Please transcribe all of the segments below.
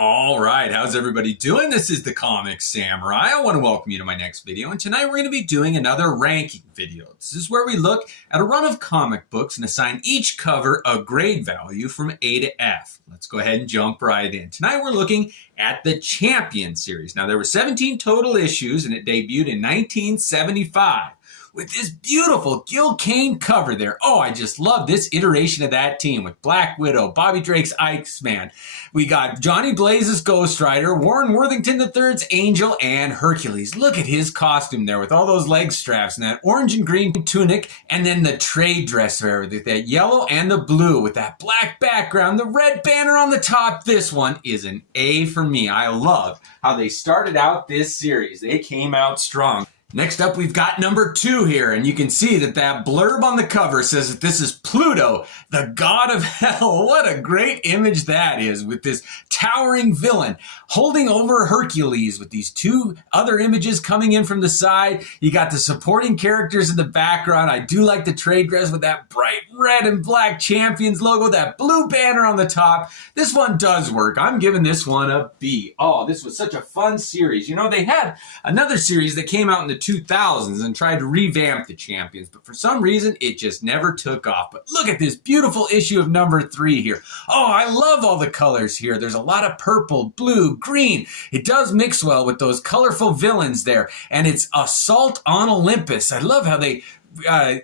All right, how's everybody doing? This is the Comic Samurai. I want to welcome you to my next video, and tonight we're going to be doing another ranking video. This is where we look at a run of comic books and assign each cover a grade value from A to F. Let's go ahead and jump right in. Tonight we're looking at the Champion series. Now there were 17 total issues, and it debuted in 1975. With this beautiful Gil Kane cover there. Oh, I just love this iteration of that team with Black Widow, Bobby Drake's Iceman. We got Johnny Blaze's Ghost Rider, Warren Worthington III's Angel, and Hercules. Look at his costume there with all those leg straps and that orange and green tunic, and then the trade dress there with that yellow and the blue with that black background, the red banner on the top. This one is an A for me. I love how they started out this series. They came out strong. Next up, we've got number 2 here, and you can see that blurb on the cover says that this is Pluto, the god of hell. What a great image that is, with this towering villain holding over Hercules with these 2 other images coming in from the side. You got the supporting characters in the background. I do like the trade dress with that bright red and black Champions logo, that blue banner on the top. This one does work. I'm giving this one a B. Oh, this was such a fun series. You know, they had another series that came out in the 2000s and tried to revamp the Champions, but for some reason it just never took off. But look at this beautiful issue of number 3 here. Oh, I love all the colors here. There's a lot of purple, blue, green. It does mix well with those colorful villains there, and it's Assault on Olympus. I love how they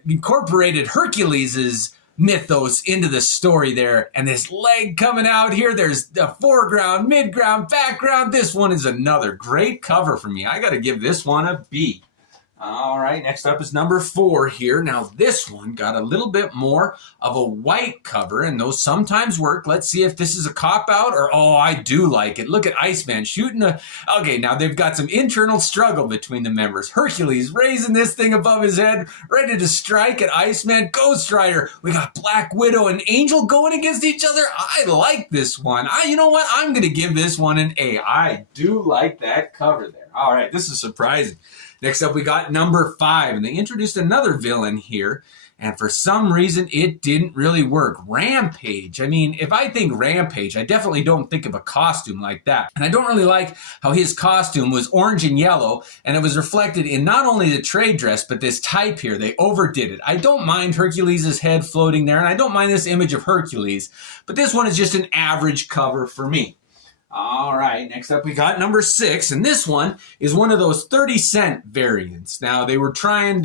incorporated Hercules's mythos into the story there, and this leg coming out here. There's the foreground, midground, background. This one is another great cover for me. I got to give this one a B. All right, next up is number 4 here. Now this one got a little bit more of a white cover, and those sometimes work. Let's see if this is a cop-out or, oh, I do like it. Look at Iceman shooting a... Okay, now they've got some internal struggle between the members. Hercules raising this thing above his head, ready to strike at Iceman. Ghost Rider. We got Black Widow and Angel going against each other. I like this one. You know what? I'm going to give this one an A. I do like that cover there. All right, this is surprising. Next up, we got number 5, and they introduced another villain here, and for some reason, it didn't really work. Rampage. I mean, if I think Rampage, I definitely don't think of a costume like that. And I don't really like how his costume was orange and yellow, and it was reflected in not only the trade dress, but this type here. They overdid it. I don't mind Hercules' head floating there, and I don't mind this image of Hercules, but this one is just an average cover for me. All right, next up we got number 6, and this one is one of those 30-cent variants. Now, they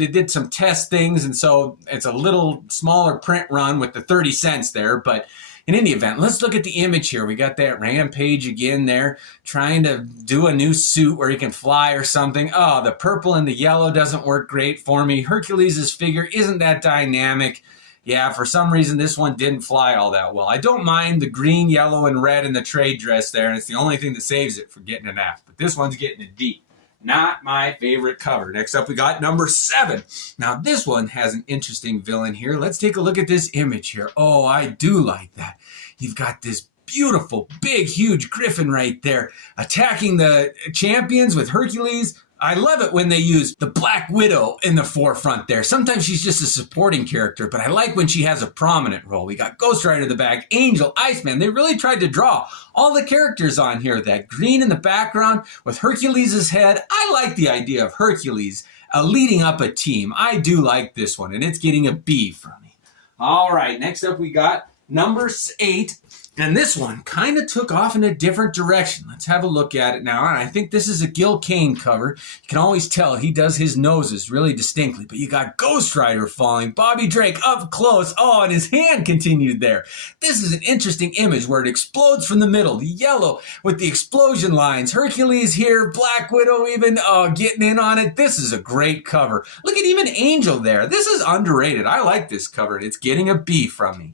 did some test things, and so it's a little smaller print run with the 30 cents there, but in any event, let's look at the image here. We got that Rampage again there, trying to do a new suit where he can fly or something. Oh, the purple and the yellow doesn't work great for me. Hercules' figure isn't that dynamic. Yeah, for some reason, this one didn't fly all that well. I don't mind the green, yellow, and red in the trade dress there, and it's the only thing that saves it from getting an F. But this one's getting a D. Not my favorite cover. Next up, we got number 7. Now, this one has an interesting villain here. Let's take a look at this image here. Oh, I do like that. You've got this beautiful, big, huge griffin right there attacking the Champions with Hercules. I love it when they use the Black Widow in the forefront there. Sometimes she's just a supporting character, but I like when she has a prominent role. We got Ghost Rider in the back, Angel, Iceman. They really tried to draw all the characters on here. That green in the background with Hercules' head. I like the idea of Hercules leading up a team. I do like this one, and it's getting a B from me. All right, next up we got number 8. And this one kind of took off in a different direction. Let's have a look at it now. And I think this is a Gil Kane cover. You can always tell he does his noses really distinctly. But you got Ghost Rider falling, Bobby Drake up close. Oh, and his hand continued there. This is an interesting image where it explodes from the middle. The yellow with the explosion lines. Hercules here, Black Widow even getting in on it. This is a great cover. Look at even Angel there. This is underrated. I like this cover. It's getting a B from me.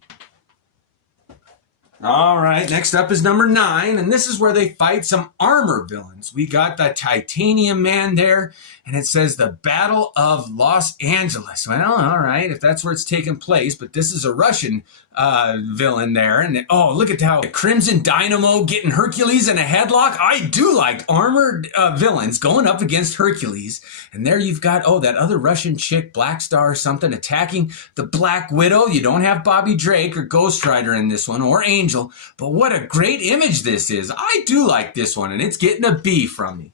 All right, next up is number 9, and this is where they fight some armor villains. We got the Titanium Man there, and it says the Battle of Los Angeles. Well, all right, if that's where it's taking place, but this is a Russian villain there. And oh, look at how Crimson Dynamo getting Hercules in a headlock. I do like armored villains going up against Hercules. And there you've got, oh, that other Russian chick, Black Star or something, attacking the Black Widow. You don't have Bobby Drake or Ghost Rider in this one, or Angel. But what a great image this is. I do like this one, and it's getting a B from me.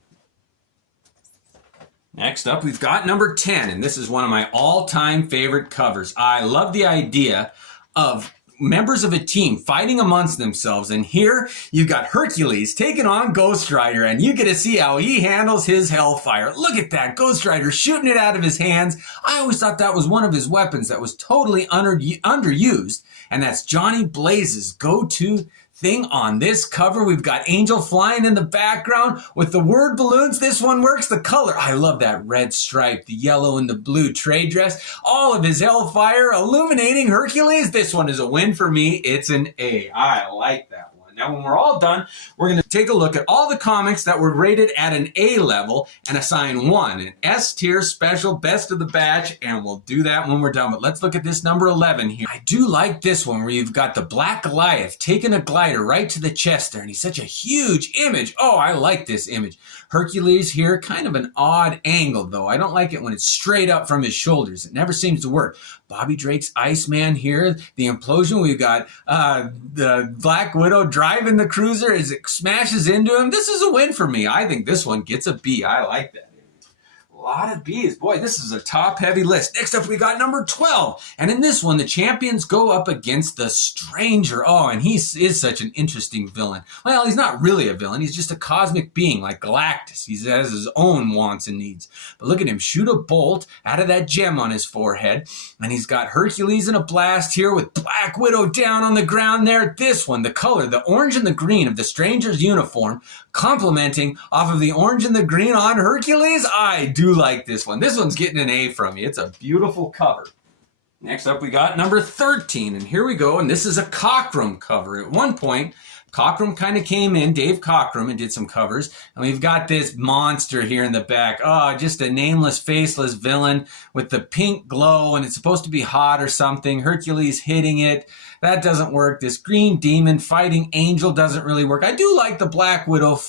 Next up, we've got number 10, and this is one of my all-time favorite covers. I love the idea of members of a team fighting amongst themselves, and here you've got Hercules taking on Ghost Rider, and you get to see how he handles his hellfire. Look at that, Ghost Rider shooting it out of his hands. I always thought that was one of his weapons that was totally underused, and that's Johnny Blaze's go-to thing on this cover. We've got Angel flying in the background with the word balloons. This one works. The color, I love that red stripe, the yellow and the blue trade dress, all of his hellfire illuminating Hercules. This one is a win for me. It's an A. I like that one. Now, when we're all done, we're going to take a look at all the comics that were rated at an A level and assign one, an S tier special best of the batch, and we'll do that when we're done. But let's look at this number 11 here. I do like this one where you've got the Black Goliath taking a glider right to the chest there, and he's such a huge image. Oh, I like this image. Hercules here, kind of an odd angle, though. I don't like it when it's straight up from his shoulders. It never seems to work. Bobby Drake's Iceman here, the implosion. We've got the Black Widow driving the cruiser as it smashes into him. This is a win for me. I think this one gets a B. I like that. A lot of B's. Boy, this is a top-heavy list. Next up, we got number 12. And in this one, the champions go up against the Stranger. Oh, and he is such an interesting villain. Well, he's not really a villain. He's just a cosmic being like Galactus. He has his own wants and needs. But look at him shoot a bolt out of that gem on his forehead. And he's got Hercules in a blast here with Black Widow down on the ground there. This one, the color, the orange and the green of the Stranger's uniform, complementing off of the orange and the green on Hercules. I do like this one. This one's getting an A from me. It's a beautiful cover. Next up, we got number 13, and here we go, and this is a Cockrum cover. At one point, Cockrum kind of came in, Dave Cockrum, and did some covers, and we've got this monster here in the back. Oh, just a nameless, faceless villain with the pink glow, and it's supposed to be hot or something. Hercules hitting it. That doesn't work. This green demon fighting Angel doesn't really work. I do like the Black Widow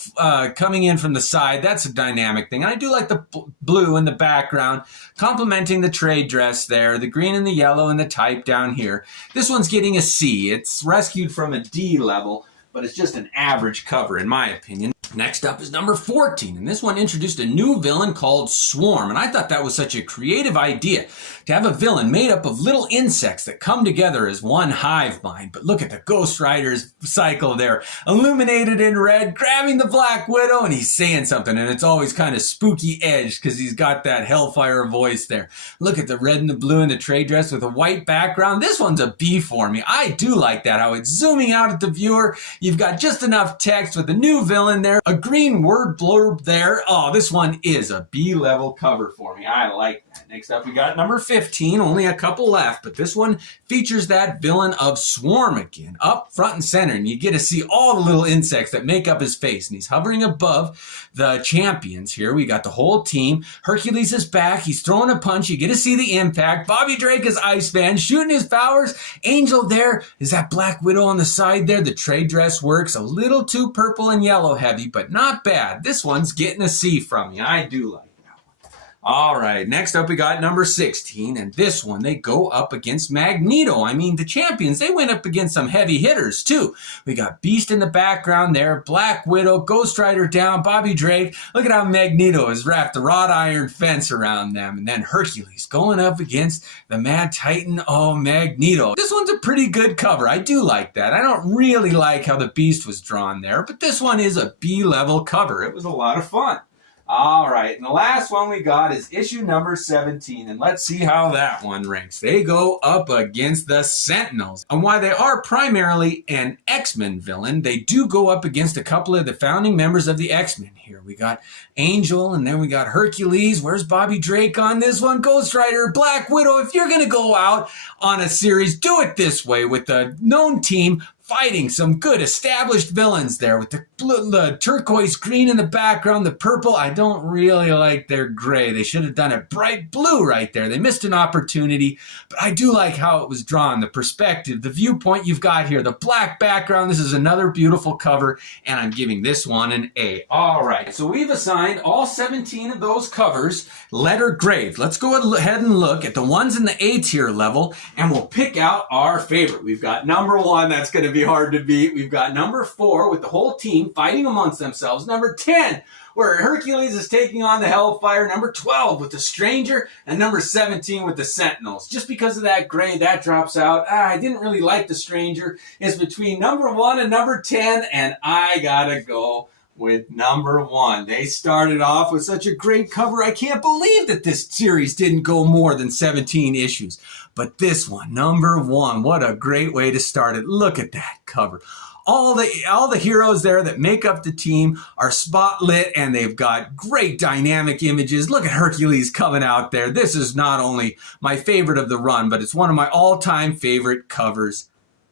coming in from the side. That's a dynamic thing. And I do like the blue in the background, complementing the trade dress there, the green and the yellow and the type down here. This one's getting a C. It's rescued from a D level, but it's just an average cover in my opinion. Next up is number 14, and this one introduced a new villain called Swarm, and I thought that was such a creative idea to have a villain made up of little insects that come together as one hive mind. But look at the Ghost Rider's cycle there, illuminated in red, grabbing the Black Widow, and he's saying something, and it's always kind of spooky edged because he's got that hellfire voice there. Look at the red and the blue in the trade dress with a white background. This one's a B for me. I do like that, how it's zooming out at the viewer. You've got just enough text with the new villain there. A green word blurb there. Oh, this one is a B-level cover for me. I like that. Next up, we got number 15. Only a couple left, but this one features that villain of Swarm again, up front and center, and you get to see all the little insects that make up his face, and he's hovering above the champions here. We got the whole team. Hercules is back. He's throwing a punch. You get to see the impact. Bobby Drake is Iceman, shooting his powers. Angel there is that Black Widow on the side there. The trade dress works. A little too purple and yellow heavy, but not bad. This one's getting a C from me. I do like that one. All right, next up we got number 16, and this one, they go up against Magneto. I mean, the champions, they went up against some heavy hitters, too. We got Beast in the background there, Black Widow, Ghost Rider down, Bobby Drake. Look at how Magneto has wrapped the wrought iron fence around them, and then Hercules going up against the Mad Titan. Oh, Magneto. This one's a pretty good cover. I do like that. I don't really like how the Beast was drawn there, but this one is a B-level cover. It was a lot of fun. All right, and the last one we got is issue number 17, and let's see how that one ranks. They go up against the Sentinels, and while they are primarily an X-Men villain, they do go up against a couple of the founding members of the X-Men here. We got Angel, and then we got Hercules. Where's Bobby Drake on this one? Ghost Rider, Black Widow. If you're going to go out on a series, do it this way with a known team fighting some good established villains there with the turquoise green in the background, the purple. I don't really like their gray. They should have done it bright blue right there. They missed an opportunity, but I do like how it was drawn, the perspective, the viewpoint you've got here, the black background. This is another beautiful cover, and I'm giving this one an A. All right, so we've assigned all 17 of those covers letter grades. Let's go ahead and look at the ones in the A tier level, and we'll pick out our favorite. We've got number 1, that's going to be hard to beat. We've got number 4 with the whole team fighting amongst themselves. Number 10, where Hercules is taking on the Hellfire. Number 12 with the Stranger, and number 17 with the Sentinels. Just because of that gray, that drops out. I didn't really like the Stranger. It's between number 1 and number 10, and I gotta go with number 1. They started off with such a great cover. I can't believe that this series didn't go more than 17 issues. But this one, number 1, what a great way to start it. Look at that cover. All the heroes there that make up the team are spotlit, and they've got great dynamic images. Look at Hercules coming out there. This is not only my favorite of the run, but it's one of my all-time favorite covers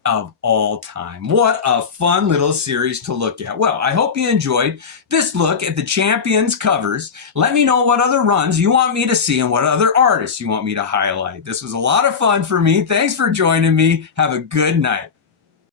of all time. What a fun little series to look at. Well, I hope you enjoyed this look at the Champions covers. Let me know what other runs you want me to see and what other artists you want me to highlight. This was a lot of fun for me. Thanks for joining me. Have a good night.